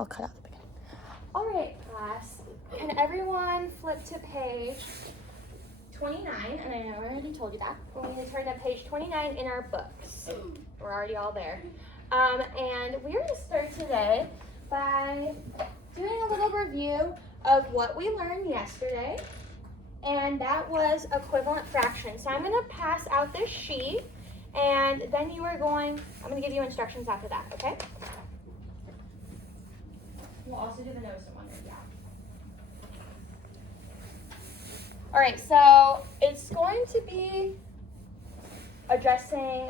I'll cut out the beginning. All right, class. Can everyone flip to page 29? And I know I already told you that. We're going to turn to page 29 in our books. We're already all there. And we're going to start today by doing a little review of what we learned yesterday. And that was equivalent fractions. So I'm going to pass out this sheet. And then I'm going to give you instructions after that, okay? We'll also do the notice one, yeah. All right, so it's going to be addressing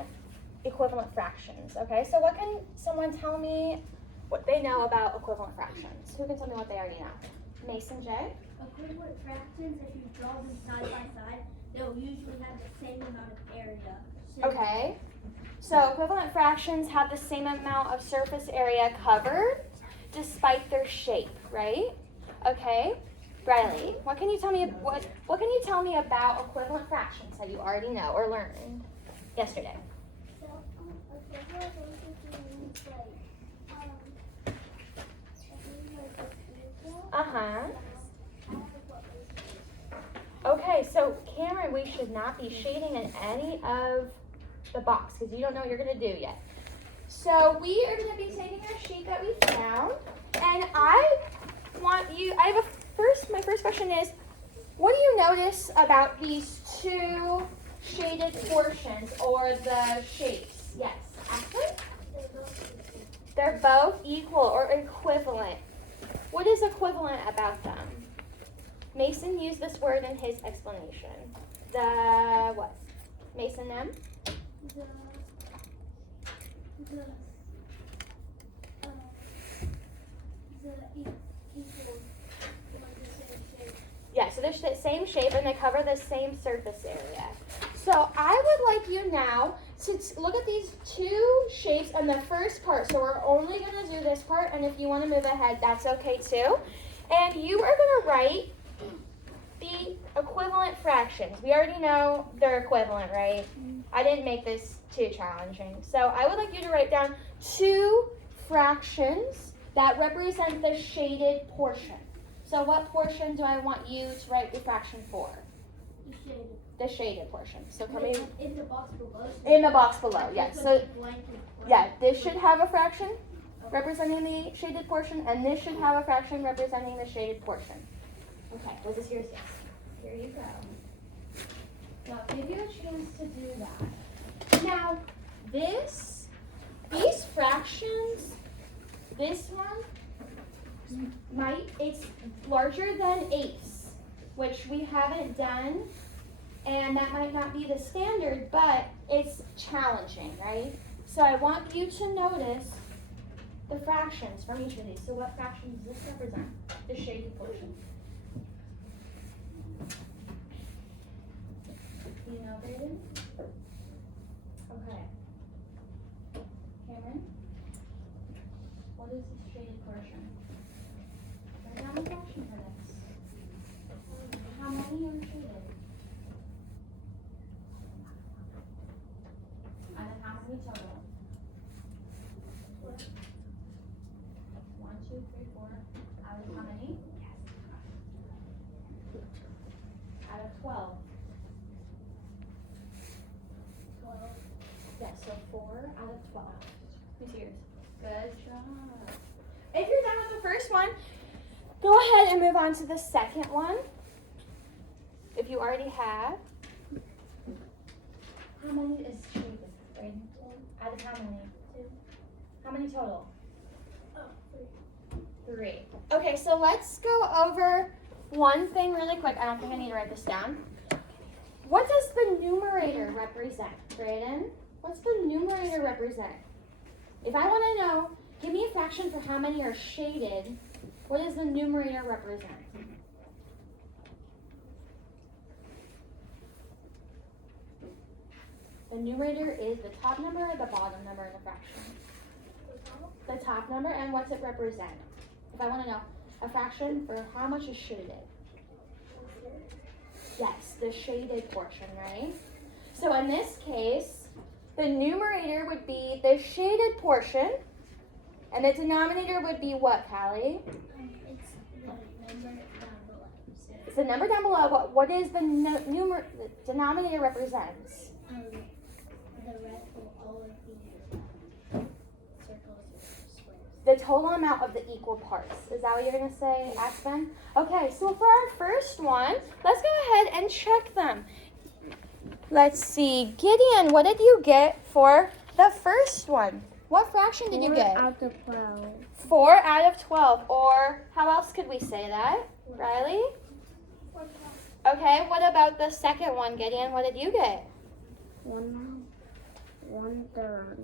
equivalent fractions, okay? So what can someone tell me what they know about equivalent fractions? Who can tell me what they already know? Mason J? Equivalent fractions, if you draw them side by side, they'll usually have the same amount of area. Okay, so equivalent fractions have the same amount of surface area covered despite their shape, right? Okay, Riley, what can you tell me? What can you tell me about equivalent fractions that you already know or learned yesterday? So, equivalent basically means Okay, so Cameron, we should not be shading in any of the box because you don't know what you're going to do yet. So we are going to be taking our sheet that we found, and my first question is, what do you notice about these two shaded portions or the shapes? Yes, Ashley? They're both equal or equivalent. What is equivalent about them? Mason used this word in his explanation. The what? Mason M? Yeah, so they're the same shape and they cover the same surface area. So I would like you now to look at these two shapes and the first part. So we're only going to do this part, and if you want to move ahead, that's okay too. And you are going to write the equivalent fractions. We already know they're equivalent, right? I didn't make this too challenging. So I would like you to write down two fractions that represent the shaded portion. So what portion do I want you to write the fraction for? The shaded portion. So come in the box below. In the box below, yes. So yeah, this should have a fraction representing the shaded portion, and this should have a fraction representing the shaded portion. Okay, was this yours? Yes. Here you go. So I'll give you a chance to do that. Now, these fractions, this one, it's larger than eighths, which we haven't done, and that might not be the standard, but it's challenging, right? So I want you to notice the fractions from each of these. So what fraction does this represent? The shaded portion. Do you know, Brayden? Okay. Cameron? What is the shaded portion? Write down the fraction for this. How many are shaded? Out of how many total? 1, 2, 3, 4. Out of how many? Out of 12. 12. Yes, so 4 out of 12. Who's yours? Good job. If you're done with the first one, go ahead and move on to the second one. If you already have. How many is shaded? Out of how many? 2. How many total? 3. Okay, so let's go over one thing really quick. I don't think I need to write this down. What does the numerator represent, Brayden? What's the numerator represent? If I want to know, give me a fraction for how many are shaded. What does the numerator represent? The numerator is the top number or the bottom number in the fraction? The top number, and what's it represent? If I want to know a fraction for how much is shaded. Yes, the shaded portion, right? So in this case, the numerator would be the shaded portion, And the denominator would be what, Callie? It's the number down below. It's the number down below. What is the the denominator represents? The rest of all of the circles or squares. The total amount of the equal parts. Is that what you're going to say, Aspen? Okay, so for our first one, let's go ahead and check them. Let's see. Gideon, what did you get for the first one? What fraction did you get? 4 out of 12. 4 out of 12. Or how else could we say that? Riley? Okay, what about the second one, Gideon? What did you get? 1/3.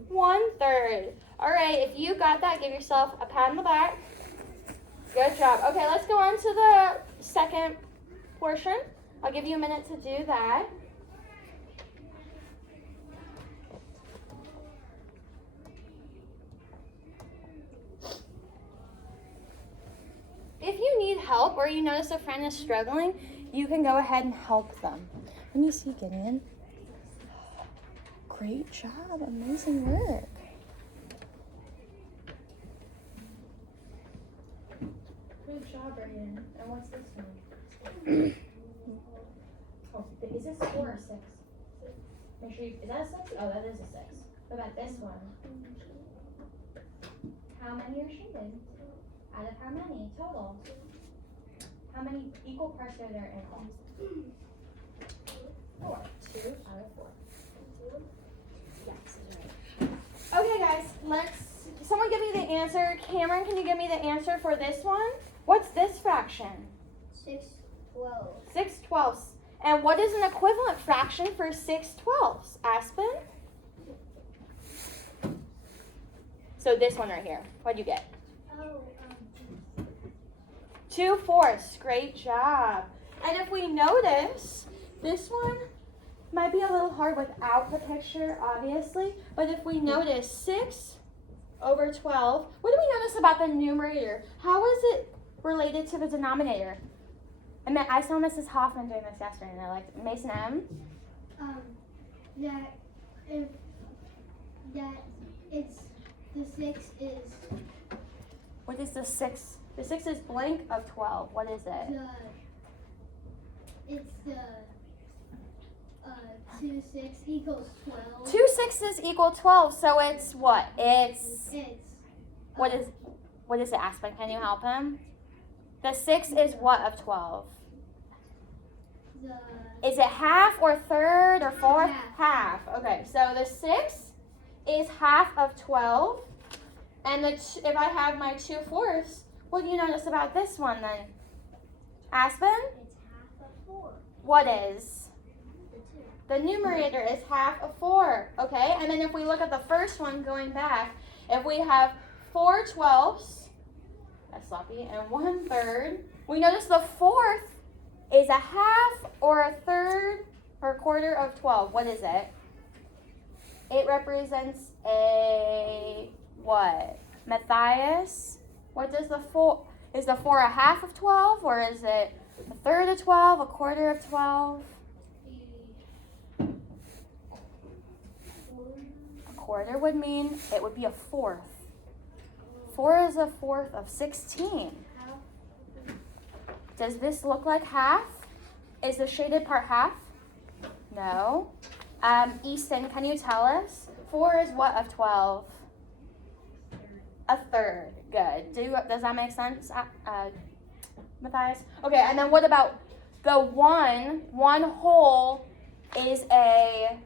1/3. All right, if you got that, give yourself a pat on the back. Good job. Okay, let's go on to the second portion. I'll give you a minute to do that. If you need help or you notice a friend is struggling, you can go ahead and help them. Let me see, Gideon. Great job. Amazing work. Good job, Brayden. And what's this one? Oh, is this 4 or 6? Make sure is that a 6? Oh, that is a 6. What about this one? How many are shaded? Out of how many total? How many equal parts are there in all? 4. 2 out of 4. Yes, right. Okay, guys, someone give me the answer. Cameron, can you give me the answer for this one? What's this fraction? 6/12. 6/12. And what is an equivalent fraction for 6/12? Aspen? So this one right here. What'd you get? 2/4. Great job. And if we notice, this one might be a little hard without the picture, obviously. But if we notice 6/12, what do we notice about the numerator? How is it related to the denominator? I saw Mrs. Hoffman doing this yesterday, and they're like, Mason M? That it's the 6 is What is the 6? The 6 is blank of 12. What is it? it's the 2 6 equals 12. 2 6s equal 12, so it's what? It's What is it, Aspen? Can you help him? The 6 is what of 12? Is it half or third or fourth? Half. Okay, so the 6 is half of 12. And if I have my 2/4, what do you notice about this one then? Aspen? It's half of 4. What is? The 2. The numerator is half of 4. Okay, and then if we look at the first one going back, if we have 4/12, that's sloppy, and 1/3, we notice the 4th is a half or a third or a quarter of 12. What is it? It represents a what? Matthias? What does the 4? Is the 4 a half of 12, or is it a third of 12, a quarter of 12? A quarter would mean it would be a fourth. 4 is a fourth of 16. Does this look like half? Is the shaded part half? No. Easton, can you tell us? 4 is what of 12? A third. Good. Does that make sense, Matthias? Okay, and then what about the 1? 1 whole is a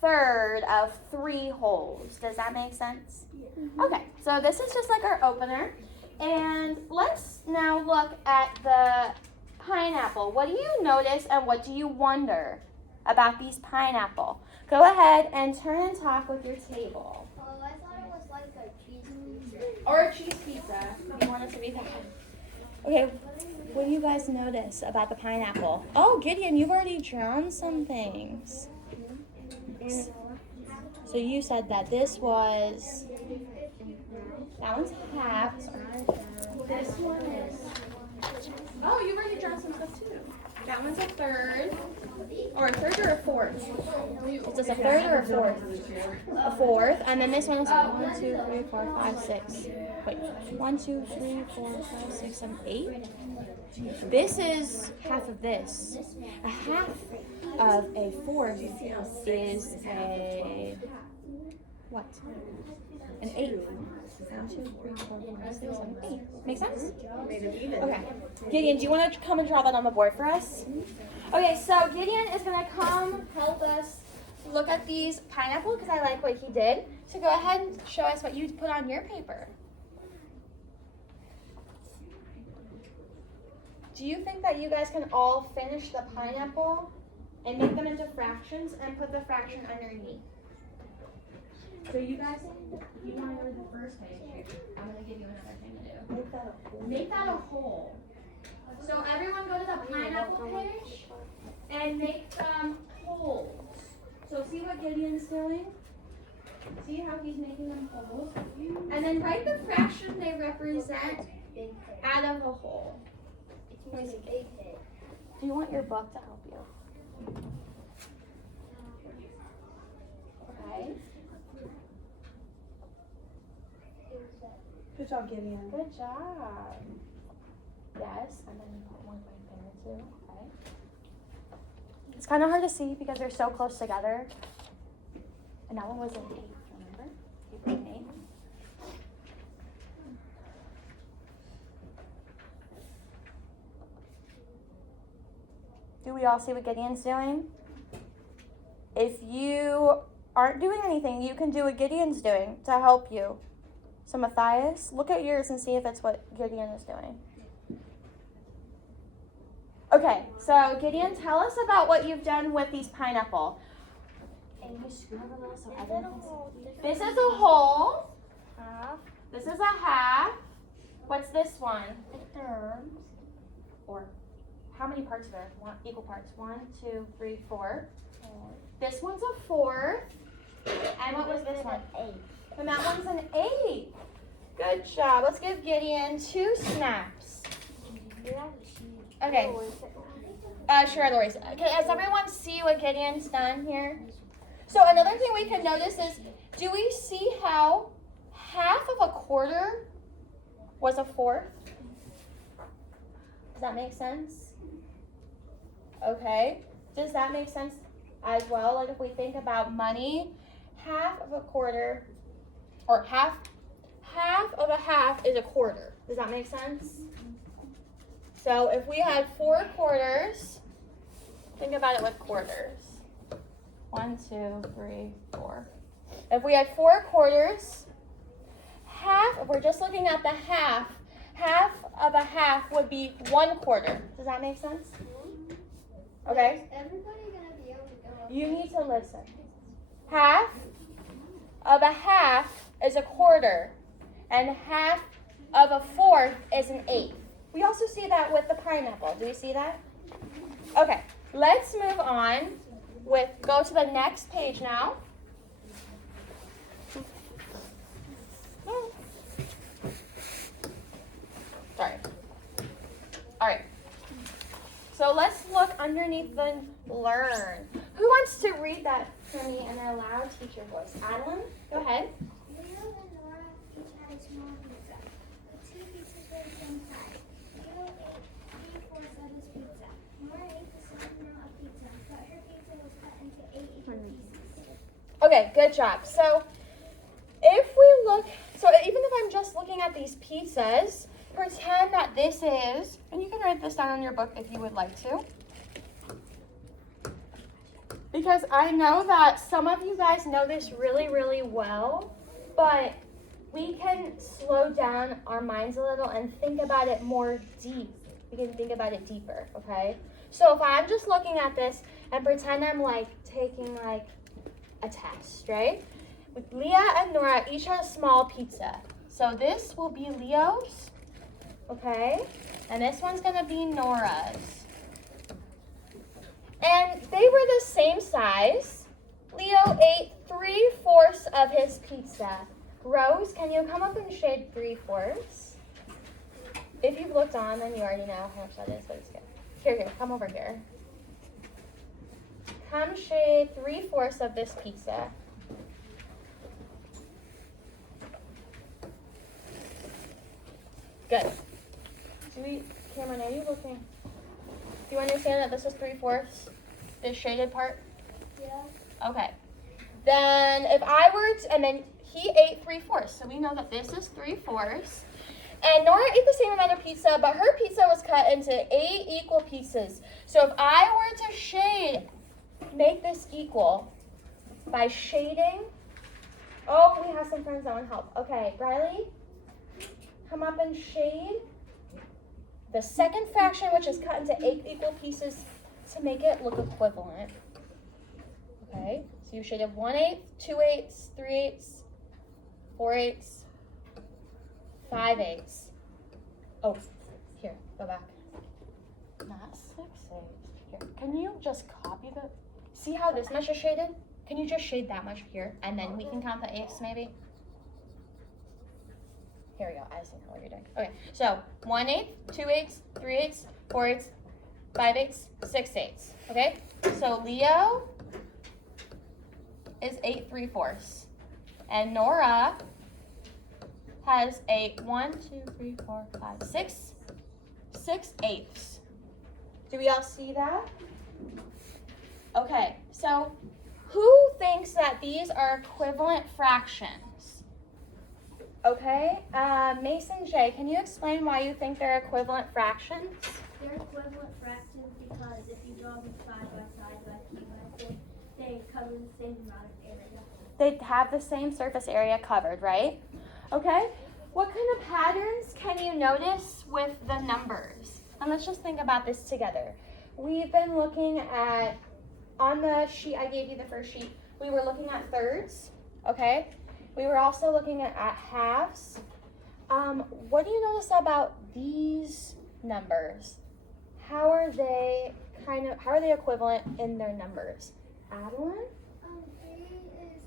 third of 3 wholes. Does that make sense? Okay, so this is just like our opener. And let's now look at the pineapple. What do you notice and what do you wonder about these pineapple? Go ahead and turn and talk with your table. Oh, I thought it was like a cheese pizza. Or a cheese pizza, if you want it to be that. Okay, what do you guys notice about the pineapple? Oh, Gideon, you've already drawn some things. So you said that this was, that one's half. This one is, oh, you've already drawn some stuff too. That one's a third, or a third or a fourth? Is this a third or a fourth? A fourth, and then this one is 1, 2, 3, 4, 5, 6. Wait, 1, 2, 3, 4, 5, 6, 7, 8. This is half of this. A half of a fourth is a what? An 8. 1, 2, 3, 4, 5, 6, 7, 8. Make sense? Okay. Gideon, do you want to come and draw that on the board for us? Okay, so Gideon is going to come help us look at these pineapple because I like what he did. So go ahead and show us what you put on your paper. Do you think that you guys can all finish the pineapple and make them into fractions and put the fraction underneath? So you guys, you want to go to the first page. I'm going to give you another thing to do. Make that a whole. So everyone go to the pineapple page and make them wholes. So see what Gideon's doing? See how he's making them wholes? And then write the fraction they represent out of a whole. Do you want your book to help you? Okay. Good job, Gideon. Good job. Yes, and then you put one right there too. Okay. It's kind of hard to see because they're so close together. And that one was an 8, remember? You put an 8. Do we all see what Gideon's doing? If you aren't doing anything, you can do what Gideon's doing to help you. So Matthias, look at yours and see if it's what Gideon is doing. Okay, so Gideon, tell us about what you've done with these pineapple. And you scoot a little so everyone can see. This is a whole. Half. This is a half. What's this one? A third. Or how many parts are there? Equal parts. 1, 2, 3, 4. This one's a fourth. And what was this one? 8. And that one's an 8. Good job. Let's give Gideon 2 snaps. Okay. Sure, Lori. Okay, does everyone see what Gideon's done here? So another thing we can notice is, do we see how half of a quarter was a fourth? Does that make sense? Okay. Does that make sense as well? Like if we think about money, half of a quarter, or half of a half is a quarter. Does that make sense? So if we had 4 quarters, think about it with quarters. 1, 2, 3, 4. If we had 4 quarters, if we're just looking at the half of a half would be 1 quarter. Does that make sense? Okay? Is everybody gonna be able to go up? You need to listen. Half of a half is a quarter, and half of a fourth is an eighth. We also see that with the pineapple. Do we see that? Okay, let's move on go to the next page now. Sorry. All right. So let's look underneath the learn. Who wants to read that for me in a loud teacher voice? Adeline, go ahead. Leo and Nora each had a small pizza. The 2 pieces were the same size. Leo ate 3/4 of his pizza. Nora ate the same amount of pizza, but her pizza was cut into 8 equal pieces. Okay, good job. So if we look, so even if I'm just looking at these pizzas, pretend that this is, and you can write this down in your book if you would like to. Because I know that some of you guys know this really, really well, but we can slow down our minds a little and think about it more deep. We can think about it deeper, okay? So if I'm just looking at this and pretend I'm like taking like a test, right? With Leah and Nora each had a small pizza. So this will be Leo's, okay? And this one's gonna be Nora's. And they were the same size. Leo ate 3/4 of his pizza. Rose, can you come up and shade 3/4? If you've looked on, then you already know how much that is, but it's good. Here, come over here. Come shade 3/4 of this pizza. Good. Cameron, are you looking? Do you understand that this is 3/4? This shaded part? Yeah. Okay. Then if I were to, and then he ate 3/4. So we know that this is 3/4. And Nora ate the same amount of pizza, but her pizza was cut into 8 equal pieces. So if I were to make this equal by shading. Oh, we have some friends that want help. Okay, Riley, come up and shade the second fraction, which is cut into 8 equal pieces to make it look equivalent. Okay, so you shaded 1/8, 2/8, 3/8, 4/8, 5/8. Oh, here, go back. Not 6/8. Here, can you just copy the? See how this much is shaded? Can you just shade that much here, and then we can count the eighths maybe? Here we go. I see what you're doing. Okay, so 1/8, 2/8, 3/8, 4/8, 5/8, 6/8. Okay, so Leo is 8 3/4, and Nora has a 1, 2, 3, 4, 5, 6, 6/8. Do we all see that? Okay, so who thinks that these are equivalent fractions? Okay, Mason J, can you explain why you think they're equivalent fractions? They're equivalent fractions because if you draw them side by side like you guys did, they cover the same amount of area. They have the same surface area covered, right? Okay, what kind of patterns can you notice with the numbers? And let's just think about this together. We've been looking at, on the sheet I gave you, the first sheet, we were looking at thirds, okay? We were also looking at halves. What do you notice about these numbers? How are they equivalent in their numbers? Adeline? 3 is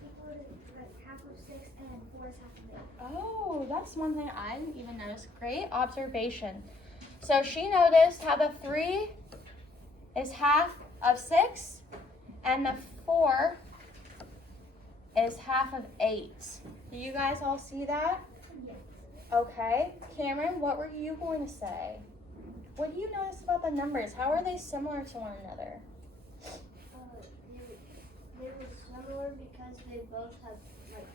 equal to like half of 6 and 4 is half of 8. Oh, that's one thing I didn't even notice. Great observation. So she noticed how the 3 is half of 6 and the 4 is half of 8. Do you guys all see that? Yes. Okay. Cameron, what were you going to say? What do you notice about the numbers? How are they similar to one another? They were similar because they both have like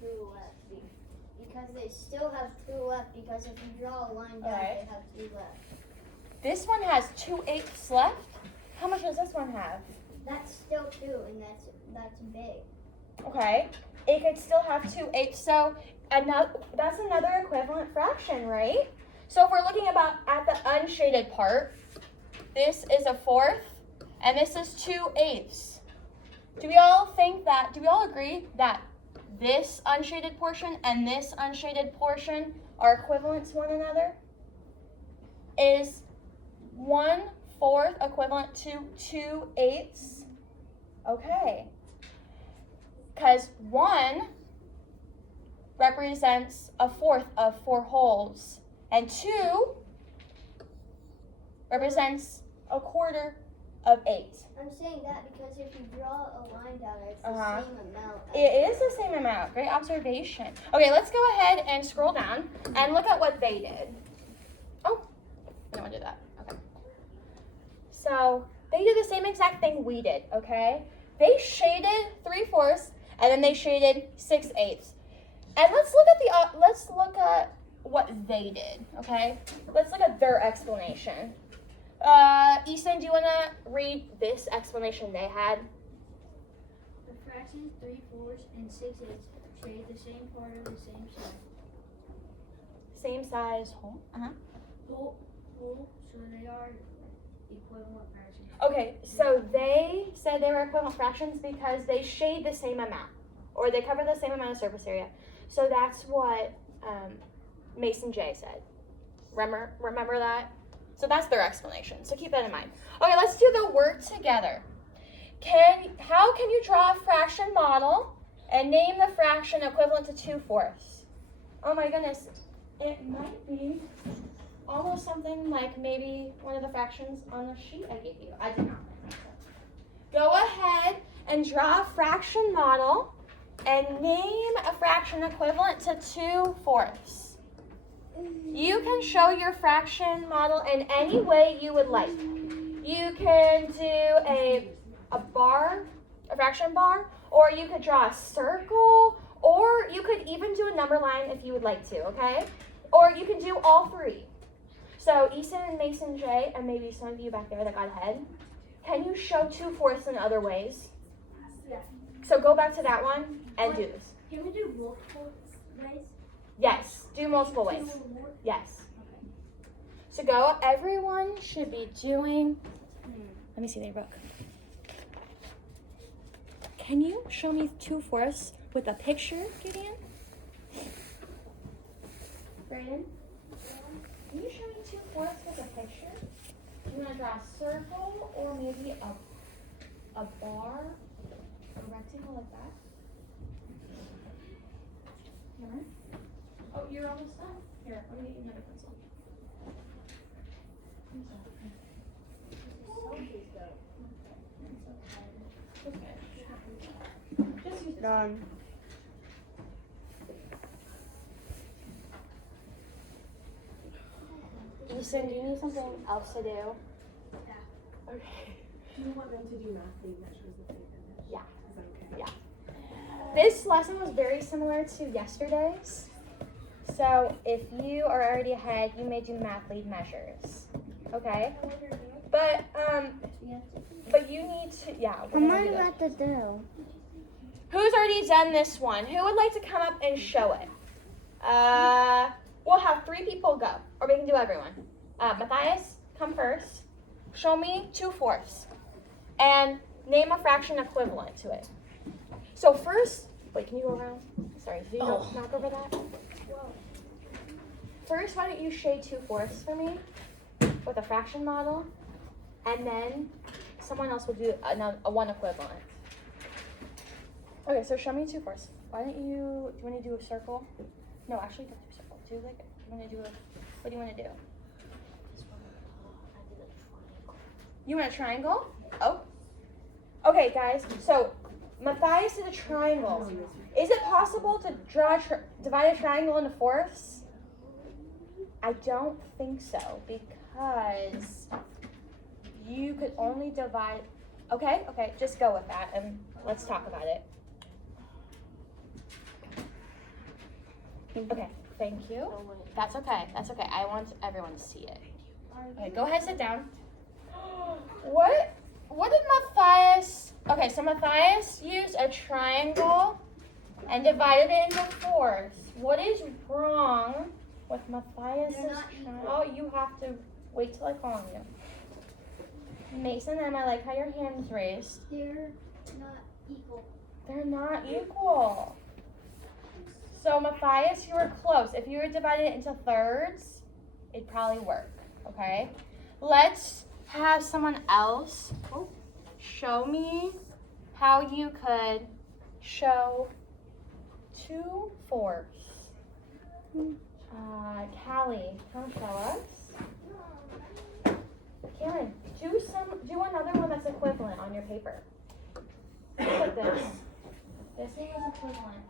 2 left. Because they still have 2 left because if you draw a line down, Alright. they have 2 left. This one has 2/8 left. How much does this one have? That's still 2 and that's big. Okay. It could still have 2/8. So that's another equivalent fraction, right? So if we're looking at the unshaded part, this is 1/4 and this is 2/8. Do we all agree that this unshaded portion and this unshaded portion are equivalent to one another? Is 1/4 equivalent to 2/8? Okay. Because 1 represents 1/4 of 4 wholes, and 2 represents 1/4 of 8. I'm saying that because if you draw a line down it, it's the Uh-huh. same amount. It is the same amount. Great observation. Okay, let's go ahead and scroll down and look at what they did. Oh, I don't want to do that. Okay. So they did the same exact thing we did, okay? They shaded 3/4 and then they shaded 6/8. And let's look at what they did, okay? Let's look at their explanation. Easton, do you want to read this explanation they had? The fractions 3/4 and 6/8 shade the same part of the same side. Same size whole. Whole, so they are equivalent fractions. Okay, so they said they were equivalent fractions because they shade the same amount, or they cover the same amount of surface area. So that's what Mason J said. Remember that? So that's their explanation. So keep that in mind. Okay, let's do the work together. How can you draw a fraction model and name the fraction equivalent to 2/4? Oh my goodness, it might be almost something like maybe one of the fractions on the sheet I gave you. I did not. Go ahead and draw a fraction model and name a fraction equivalent to 2/4. can show your fraction model in any way you would like. You can do a fraction bar, or you could draw a circle, or you could even do a number line if you would like to, okay? Or you can do all three. So Easton and Mason J, and maybe some of you back there that got ahead, can you show 2/4 in other ways? Yeah. So go back to that one and do this. Can we do multiple ways? Yes, do multiple ways. Yes. Okay. So go, everyone should be doing, let me see their book. Can you show me 2/4 with a picture, Gideon? Brayden? Can you show me 2/4 with a picture? You want to draw a circle or maybe a bar, a rectangle like that? Here. Oh, you're almost done. Here, let me get you another pencil. Okay. Just use Done. Easton, do you need something else to do? Yeah. Okay. Do you want them to do math lead measures if they finish? Yeah. Is that okay? Yeah. This lesson was very similar to yesterday's. So if you are already ahead, you may do math lead measures. Okay? But you need to, yeah. we're I'm gonna not do that. about to do. Who's already done this one? Who would like to come up and show it? We'll have 3 people go, or we can do everyone. Matthias, come first. Show me 2/4, and name a fraction equivalent to it. So first, wait, can you go around? Sorry, did you knock over that? First, why don't you shade 2/4 for me with a fraction model, and then someone else will do a 1 equivalent. Okay, so show me 2/4. Why don't you, do you want to do a circle? No, actually don't do a circle. Do like, you want to do what do you want to do? You want a triangle? Oh. Okay, guys, so Matthias did a triangle. Is it possible to divide a triangle into fourths? I don't think so, because you could only divide, okay, just go with that and let's talk about it. Okay, thank you. That's okay, I want everyone to see it. Okay, go ahead, sit down. What did Matthias, okay, so Matthias used a triangle and divided it into fourths. What is wrong with Matthias's triangle? Oh, you have to wait till I call on you. Mason, and I like how your hand's raised. They're not equal. They're not equal. So Matthias, you were close. If you were dividing it into thirds, it'd probably work, okay? Let's have someone else show me how you could show 2/4. Callie, come show us. Karen, do another one that's equivalent on your paper. Look at this. This one is equivalent.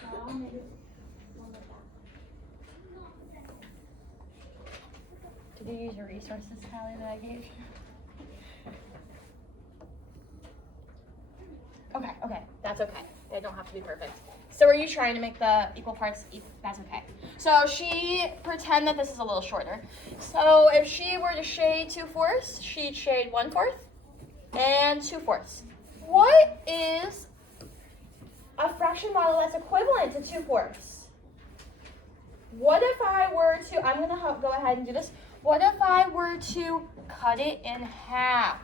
So maybe one like that. Did you use your resources, Callie, that I gave you? Okay, that's okay. They don't have to be perfect. So are you trying to make the equal parts that's okay. So she, pretend that this is a little shorter. So if she were to shade 2/4, she'd shade 1/4 and 2/4. What is a fraction model that's equivalent to 2/4? What if I were to, I'm gonna go ahead and do this. What if I were to cut it in half?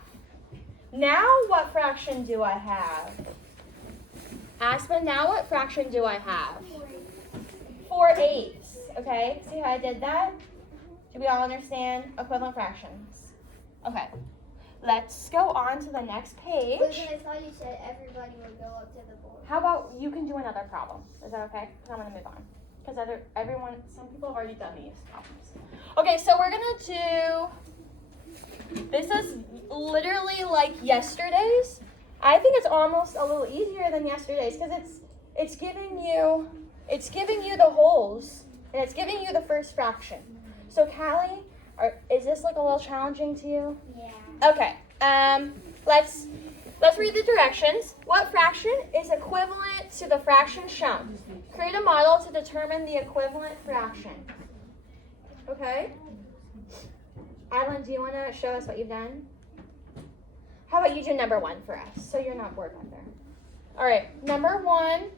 Now what fraction do I have? Aspen, now what fraction do I have? 4/8, okay? See how I did that? Do we all understand equivalent fractions? Okay, let's go on to the next page. Listen, I thought you said everybody would go up to the board. How about you can do another problem? Is that okay? Because I'm gonna move on. Because some people have already done these problems. Okay, so we're gonna do, this is literally like yesterday's. I think it's almost a little easier than yesterday's because it's giving you the wholes and it's giving you the first fraction. So Callie, is this like a little challenging to you? Yeah. Okay. Let's read the directions. What fraction is equivalent to the fraction shown? Create a model to determine the equivalent fraction. Okay. Adeline, do you want to show us what you've done? How about you do number 1 for us, so you're not bored back there. All right, number 1.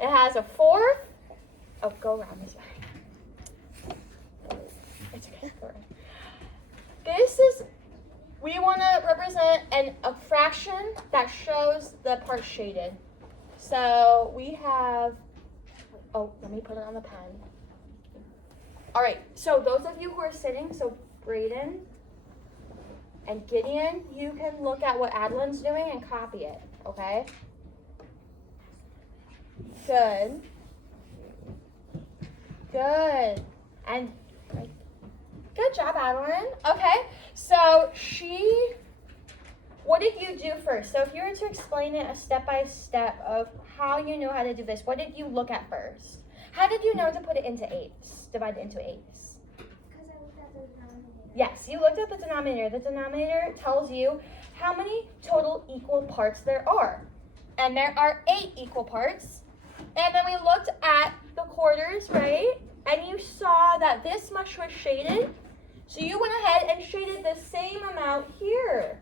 It has a 4th. Oh, go around this way. It's okay. Go around. This is, we want to represent a fraction that shows the part shaded. So we have, oh, let me put it on the pen. All right, so those of you who are sitting, so Brayden and Gideon, you can look at what Adeline's doing and copy it, okay? Good. Good. And good job, Adeline. Okay, so what did you do first? So if you were to explain it a step-by-step of how you know how to do this, what did you look at first? How did you know to put it into 8s, divide it into 8s? Because I looked at the denominator. Yes, you looked at the denominator. The denominator tells you how many total equal parts there are. And there are 8 equal parts. And then we looked at the quarters, right? And you saw that this much was shaded. So you went ahead and shaded the same amount here.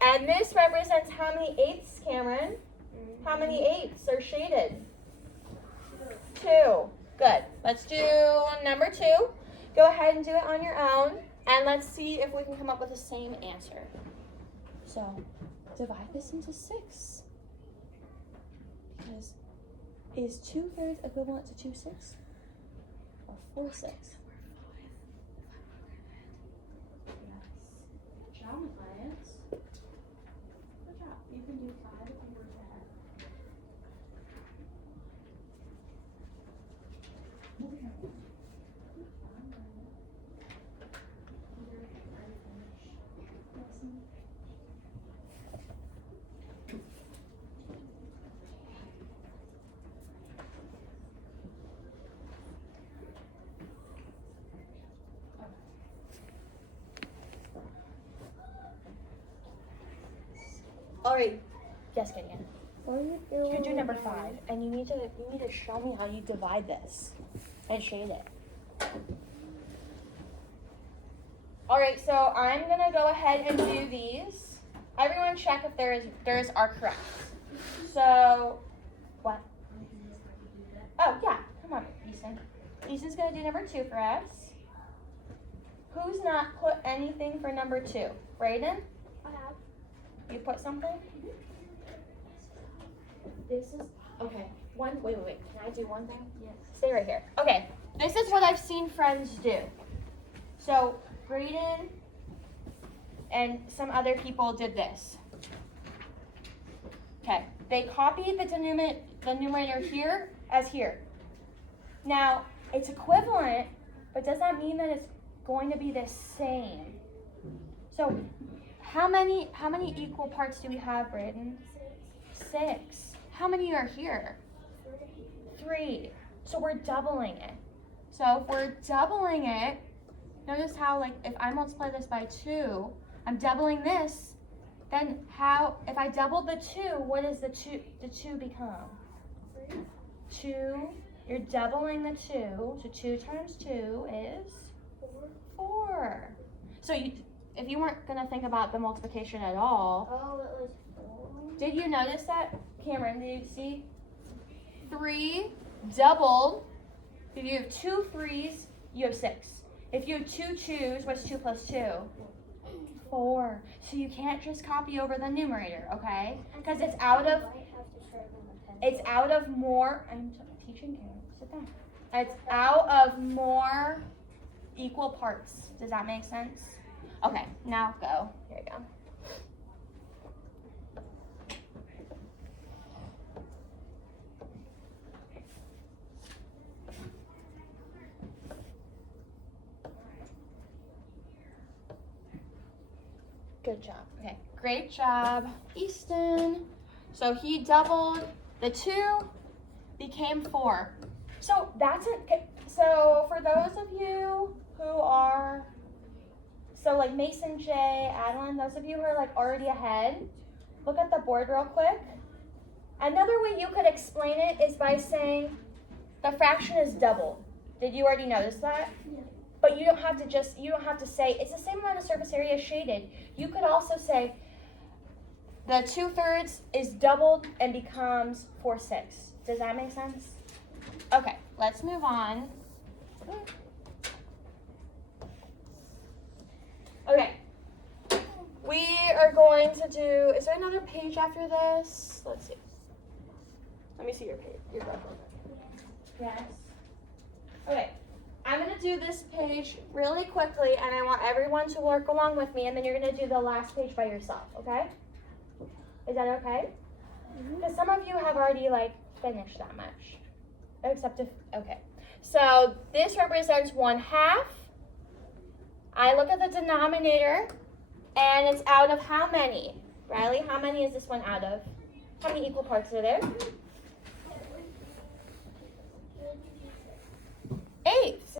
And this represents how many 8s, Cameron? How many 8s are shaded? 2. Good. Let's do number 2. Go ahead and do it on your own. And let's see if we can come up with the same answer. So, divide this into 6. Because is 2/3 equivalent to 2/6? Or 4/6? Yes. Good job, Matthias. Good job. You can do 5 if you work ahead. All right. Yes, Gideon. What are you You doing? can do number 5, and you need to show me how you divide this and shade it. All right, so I'm gonna go ahead and do these. Everyone, check if theirs are correct. So, what? Oh yeah, come on, Easton. Easton's gonna do number 2 for us. Who's not put anything for number 2? Brayden? I have. You put something? This is, okay, wait. Can I do one thing? Yes. Stay right here. Okay, this is what I've seen friends do. So, Brayden and some other people did this. Okay, they copied the numerator here as here. Now, it's equivalent, but does that mean that it's going to be the same? So, how many equal parts do we have, Brayden? 6. How many are here? 3. So we're doubling it. So if we're doubling it, notice how, like, if I multiply this by 2, I'm doubling this. Then how, if I double the 2, what does the 2 become? 2. You're doubling the 2. So 2 times 2 is 4. So if you weren't going to think about the multiplication at all, Oh, it was 4. did you notice that? Cameron, did you see? 3 doubled. If you have 2 3s, you have 6. If you have 2 2s, what's 2 plus 2? 4. So you can't just copy over the numerator, okay? Because it's out of more. I'm teaching Cameron. Sit down. It's out of more equal parts. Does that make sense? Okay, now go. Here we go. Good job. Okay, great job, Easton. So he doubled the 2, became 4. So that's it. Okay, so for those of you who are, so like Mason J, Adeline, those of you who are like already ahead, look at the board real quick. Another way you could explain it is by saying the fraction is doubled. Did you already notice that? Yeah. But you don't have to say it's the same amount of surface area shaded. You could also say the 2/3 is doubled and becomes 4/6. Does that make sense? Okay, let's move on. Okay. We are going to do, is there another page after this? Let's see. Let me see your page, your book. Yes. Okay. I'm going to do this page really quickly, and I want everyone to work along with me, and then you're going to do the last page by yourself, okay? Is that okay? Because some of you have already, like, finished that much. Except if, okay. So this represents 1/2. I look at the denominator, and it's out of how many? Riley, how many is this one out of? How many equal parts are there?